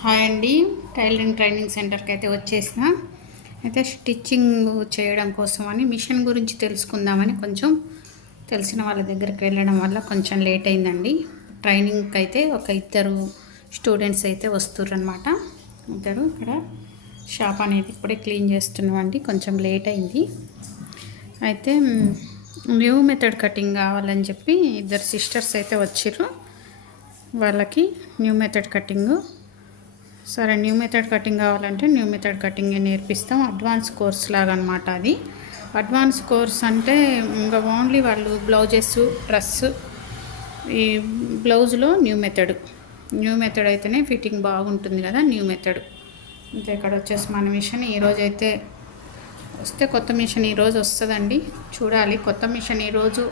Hi అండి. Tailoring training సెంటర్కి అయితే వచ్చేసిన. అయితే స్టిచ్చింగ్ చేయడం కోసం అని మిషన్ గురించి తెలుసుకుందామని కొంచెం తెలిసిన వాళ్ళ దగ్గరికి వెళ్ళడం వల్ల కొంచెం లేట్ అయిందండి. ట్రైనింగ్కి అయితే ఒక ఇద్దరు స్టూడెంట్స్ అయితే వస్తుర్రనమాట ఇద్దరు ఇక్కడ షాప్ అనేది ఇప్పుడే క్లీన్ చేస్తున్నామండి కొంచెం లేట్ అయింది. అయితే న్యూ మెథడ్ కటింగ్ కావాలని చెప్పి ఇద్దరు సిస్టర్స్ అయితే వచ్చిర్రు. వాళ్ళకి న్యూ మెథడ్ కటింగు సరే న్యూ మెథడ్ కటింగ్ కావాలంటే న్యూ మెథడ్ కటింగ్ నేర్పిస్తాం. అడ్వాన్స్ కోర్స్ లాగా అనమాట అది. అడ్వాన్స్ కోర్స్ అంటే ఇంకా ఓన్లీ వాళ్ళు బ్లౌజెస్ డ్రెస్ ఈ బ్లౌజ్లో న్యూ మెథడ్ న్యూ మెథడ్ అయితేనే ఫిట్టింగ్ బాగుంటుంది కదా న్యూ మెథడ్ ఇంకా ఇక్కడ వచ్చేసి మన మిషన్ ఈరోజు అయితే వస్తే కొత్త మిషన్ ఈరోజు వస్తుందండి. చూడాలి కొత్త మిషన్ ఈరోజు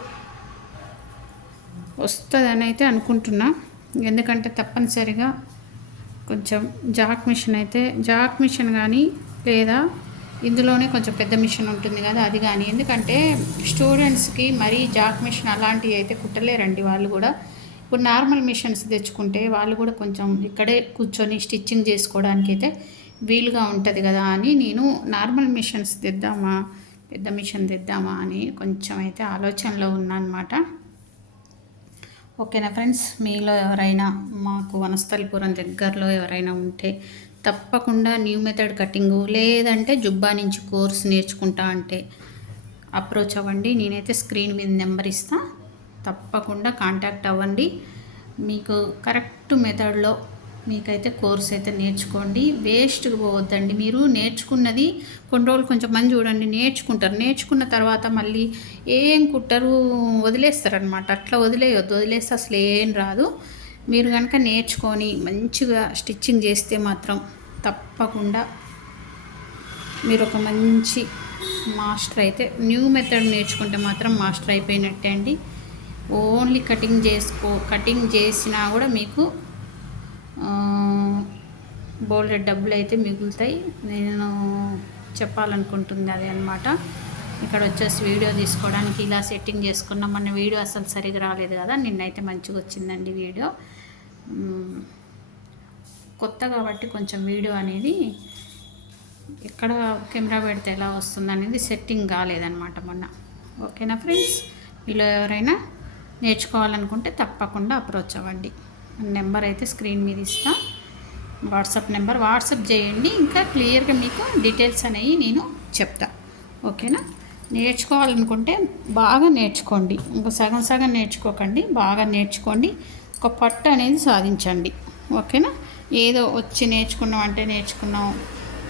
వస్తుందని అయితే అనుకుంటున్నా. ఎందుకంటే తప్పనిసరిగా కొంచెం జాక్ మిషన్ అయితే జాక్ మిషన్ కానీ లేదా ఇందులోనే కొంచెం పెద్ద మిషన్ ఉంటుంది కదా అది కానీ. ఎందుకంటే స్టూడెంట్స్కి మరీ జాక్ మిషన్ అలాంటివి అయితే కుట్టలేరండి వాళ్ళు కూడా. ఇప్పుడు నార్మల్ మిషన్స్ తెచ్చుకుంటే వాళ్ళు కూడా కొంచెం ఇక్కడే కూర్చొని స్టిచ్చింగ్ చేసుకోవడానికి అయితే వీలుగా ఉంటుంది కదా అని నేను నార్మల్ మిషన్స్ తెద్దామా పెద్ద మిషన్ తెద్దామా అని కొంచెం అయితే ఆలోచనలో ఉన్నా అనమాట ఓకేనా ఫ్రెండ్స్? మీలో ఎవరైనా మాకు వనస్థలిపురం దగ్గరలో ఎవరైనా ఉంటే తప్పకుండా న్యూ మెథడ్ కటింగు లేదంటే జుబ్బా నుంచి కోర్స్ నేర్చుకుంటా అంటే అప్రోచ్ అవ్వండి. నేనైతే స్క్రీన్ మీద నెంబర్ ఇస్తా. తప్పకుండా కాంటాక్ట్ అవ్వండి. మీకు కరెక్ట్ మెథడ్లో మీకైతే కోర్స్ అయితే నేర్చుకోండి. వేస్ట్గా పోవద్దండి. మీరు నేర్చుకున్నది కొన్ని రోజులు కొంచెం మంది చూడండి నేర్చుకుంటారు. నేర్చుకున్న తర్వాత మళ్ళీ ఏం కుట్టరు వదిలేస్తారనమాట అట్లా వదిలేయొద్దు. వదిలేస్తే అసలు ఏం రాదు. మీరు కనుక నేర్చుకొని మంచిగా స్టిచ్చింగ్ చేస్తే మాత్రం తప్పకుండా మీరు ఒక మంచి మాస్టర్ అయితే న్యూ మెథడ్ నేర్చుకుంటే మాత్రం మాస్టర్ అయిపోయినట్టే అండి. ఓన్లీ కటింగ్ చేసుకో కటింగ్ చేసినా కూడా మీకు బోల్డెడ్ డబ్బులు అయితే మిగులుతాయి. నేను చెప్పాలనుకుంటుంది అదే అనమాట ఇక్కడ వచ్చేసి వీడియో తీసుకోవడానికి ఇలా సెట్టింగ్ చేసుకున్నాం. మన వీడియో అసలు సరిగా రాలేదు కదా. నిన్నైతే మంచిగా వచ్చిందండి వీడియో. కొత్త కాబట్టి కొంచెం వీడియో అనేది ఎక్కడ కెమెరా పెడితే ఎలా వస్తుంది అనేది సెట్టింగ్ కాలేదనమాట మొన్న. ఓకేనా ఫ్రెండ్స్? మీలో ఎవరైనా నేర్చుకోవాలనుకుంటే తప్పకుండా అప్రోచ్ అవ్వండి. నెంబర్ అయితే స్క్రీన్ మీద ఇస్తా. వాట్సాప్ నెంబర్ వాట్సాప్ చేయండి. ఇంకా క్లియర్గా మీకు డీటెయిల్స్ అనేవి నేను చెప్తా. ఓకేనా? నేర్చుకోవాలనుకుంటే బాగా నేర్చుకోండి. ఇంకా సగం సగం నేర్చుకోకండి. బాగా నేర్చుకోండి. ఒక పట్టు అనేది సాధించండి. ఓకేనా? ఏదో వచ్చి నేర్చుకున్నాం అంటే నేర్చుకున్నాం.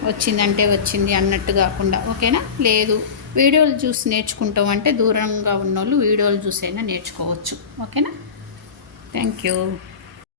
వచ్చిందంటే వచ్చింది అన్నట్టు కాకుండా. ఓకేనా? లేదు. వీడియోలు చూసి నేర్చుకుంటాం అంటే దూరంగా ఉన్నోళ్ళు వీడియోలు చూసైనా నేర్చుకోవచ్చు. ఓకేనా? Thank you.